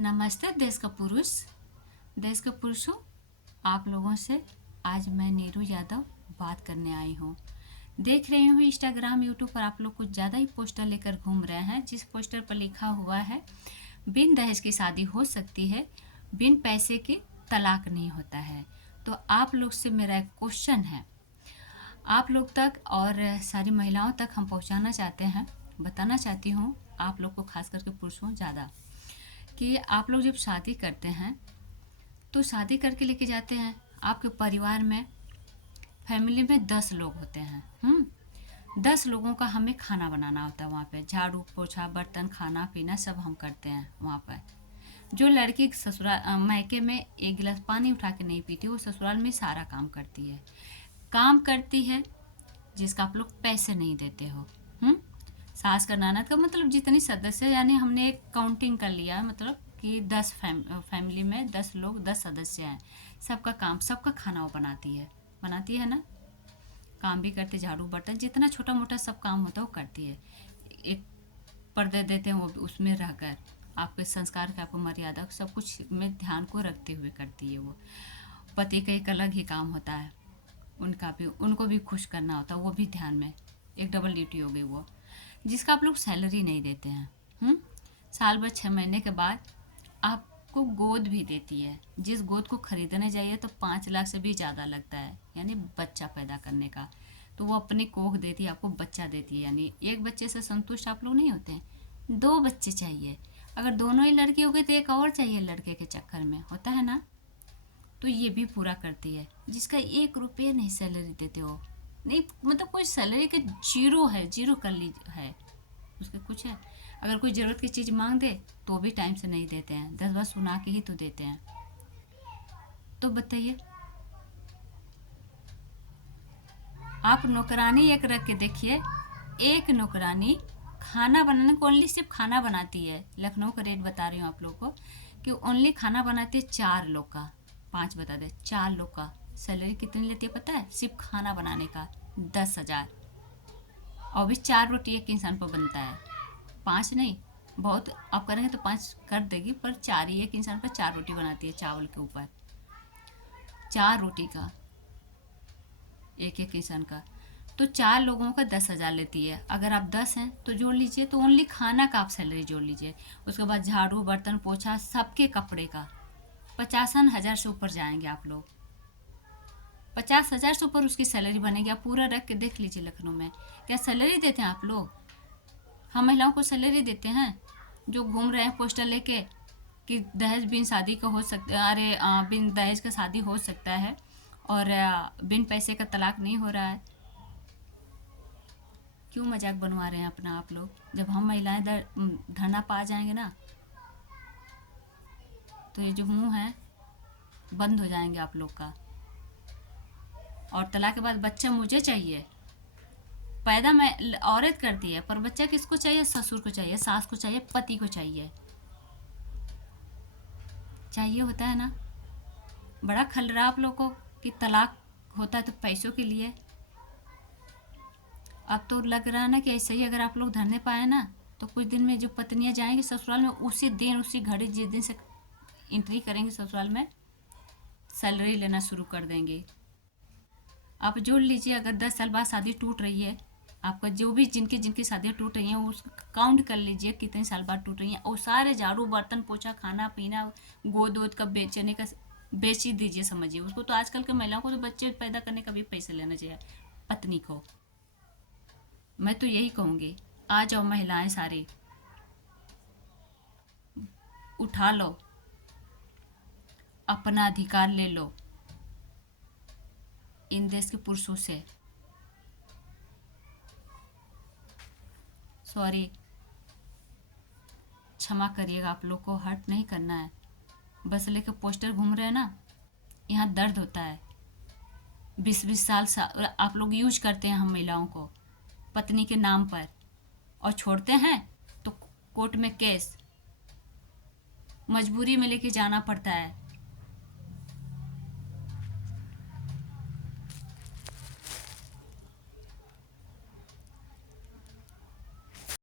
नमस्ते देश का पुरुषों, आप लोगों से आज मैं नीरू यादव बात करने आई हूँ। देख रही हूँ इंस्टाग्राम यूट्यूब पर आप लोग कुछ ज़्यादा ही पोस्टर लेकर घूम रहे हैं, जिस पोस्टर पर लिखा हुआ है बिन दहेज की शादी हो सकती है, बिन पैसे की तलाक नहीं होता है। तो आप लोग से मेरा एक क्वेश्चन है, आप लोग तक और सारी महिलाओं तक हम पहुँचाना चाहते हैं, बताना चाहती हूँ आप लोग को, खास करके पुरुषों ज़्यादा, कि आप लोग जब शादी करते हैं तो शादी करके लेके जाते हैं, आपके परिवार में फैमिली में 10 लोग होते हैं। 10 लोगों का हमें खाना बनाना होता है। वहाँ पे झाड़ू पोछा बर्तन खाना पीना सब हम करते हैं। वहाँ पर जो लड़की ससुराल मायके में एक गिलास पानी उठा के नहीं पीती, वो ससुराल में सारा काम करती है, जिसका आप लोग पैसे नहीं देते हो। सास का ननद का मतलब जितनी सदस्य, यानी हमने एक काउंटिंग कर लिया है, मतलब कि 10 फैमिली में 10 लोग 10 सदस्य हैं। सबका खाना वो बनाती है ना। काम भी करते, झाड़ू बर्तन जितना छोटा मोटा सब काम होता है वो करती है। एक पर्दे देते हैं वो उसमें रहकर, आपके संस्कार का, आपको मर्यादा सब कुछ में ध्यान को रखते हुए करती है वो। पति का एक अलग ही काम होता है, उनको भी खुश करना होता है, वो भी ध्यान में, एक डबल ड्यूटी हो गई वो, जिसका आप लोग सैलरी नहीं देते हैं। साल भर 6 महीने के बाद आपको गोद भी देती है, जिस गोद को खरीदने जाइए तो 5 लाख से भी ज़्यादा लगता है, यानी बच्चा पैदा करने का। तो वो अपनी कोख देती है, आपको बच्चा देती है। यानी एक बच्चे से संतुष्ट आप लोग नहीं होते हैं, 2 बच्चे चाहिए। अगर दोनों ही लड़की हो गई तो एक और चाहिए, लड़के के चक्कर में होता है ना। तो ये भी पूरा करती है, जिसका 1 रुपये नहीं सैलरी देते हो। नहीं मतलब कोई सैलरी के जीरो है, जीरो कर ली है, उसके कुछ है। अगर कोई ज़रूरत की चीज़ मांग दे तो भी टाइम से नहीं देते हैं, 10 बार सुना के ही तो देते हैं। तो बताइए, आप नौकरानी एक रख के देखिए, एक नौकरानी खाना बनाने को ओनली सिर्फ खाना बनाती है। लखनऊ का रेट बता रही हूँ आप लोग को, कि ओनली खाना बनाती है 4 लोग का, 5 बता दे, 4 लोग का सैलरी कितनी लेती है पता है? सिर्फ खाना बनाने का 10,000, और भी 4 रोटी एक इंसान पर बनता है, 5 नहीं। बहुत आप करेंगे तो 5 कर देगी, पर 4 ही, एक इंसान पर 4 रोटी बनाती है चावल के ऊपर, 4 रोटी का एक एक इंसान का। तो 4 लोगों का 10,000 लेती है। अगर आप 10 हैं तो जोड़ लीजिए, तो ओनली खाना का आप सैलरी जोड़ लीजिए। उसके बाद झाड़ू बर्तन पोछा सबके कपड़े का 50,000 से ऊपर जाएंगे आप लोग। 50,000 से ऊपर उसकी सैलरी बनेगी। आप पूरा रख के देख लीजिए, लखनऊ में क्या सैलरी देते हैं आप लोग? हम महिलाओं को सैलरी देते हैं? जो घूम रहे हैं पोस्टर लेके कि दहेज बिन शादी का हो सकता, अरे बिन दहेज का शादी हो सकता है, और बिन पैसे का तलाक नहीं हो रहा है। क्यों मजाक बनवा रहे हैं अपना आप लोग? जब हम महिलाएं धरना पा जाएंगे ना, तो ये जो मुंह है बंद हो जाएंगे आप लोग का। और तलाक के बाद बच्चा मुझे चाहिए, पैदा मैं औरत करती है, पर बच्चा किसको चाहिए? ससुर को चाहिए, सास को चाहिए, पति को चाहिए होता है ना। बड़ा खल रहा आप लोग को कि तलाक होता है तो पैसों के लिए। अब तो लग रहा है ना कि ऐसे ही अगर आप लोग धरने पाए ना, तो कुछ दिन में जो पत्नियां जाएंगी ससुराल में, उसी दिन उसी घड़ी जिस दिन से एंट्री करेंगे ससुराल में, सैलरी लेना शुरू कर देंगे। आप जोड़ लीजिए, अगर 10 साल बाद शादी टूट रही है, आपका जो भी जिनकी जिनकी शादियाँ टूट रही हैं उसको काउंट कर लीजिए कितने साल बाद टूट रही हैं, और सारे झाड़ू बर्तन पोछा खाना पीना गोद वोद का बेचने का बेच ही दीजिए, समझिए उसको। तो आजकल के महिलाओं को तो बच्चे पैदा करने का भी पैसे लेना चाहिए पत्नी को। मैं तो यही कहूँगी, आ जाओ महिलाएं सारी, उठा लो, अपना अधिकार ले लो इन देश के पुरुषों से। सॉरी, क्षमा करिएगा, आप लोग को हर्ट नहीं करना है। बस लेके पोस्टर घूम रहे हैं ना, यहाँ दर्द होता है। 20-20 साल आप लोग यूज करते हैं हम महिलाओं को पत्नी के नाम पर, और छोड़ते हैं तो कोर्ट में केस, मजबूरी में लेके जाना पड़ता है।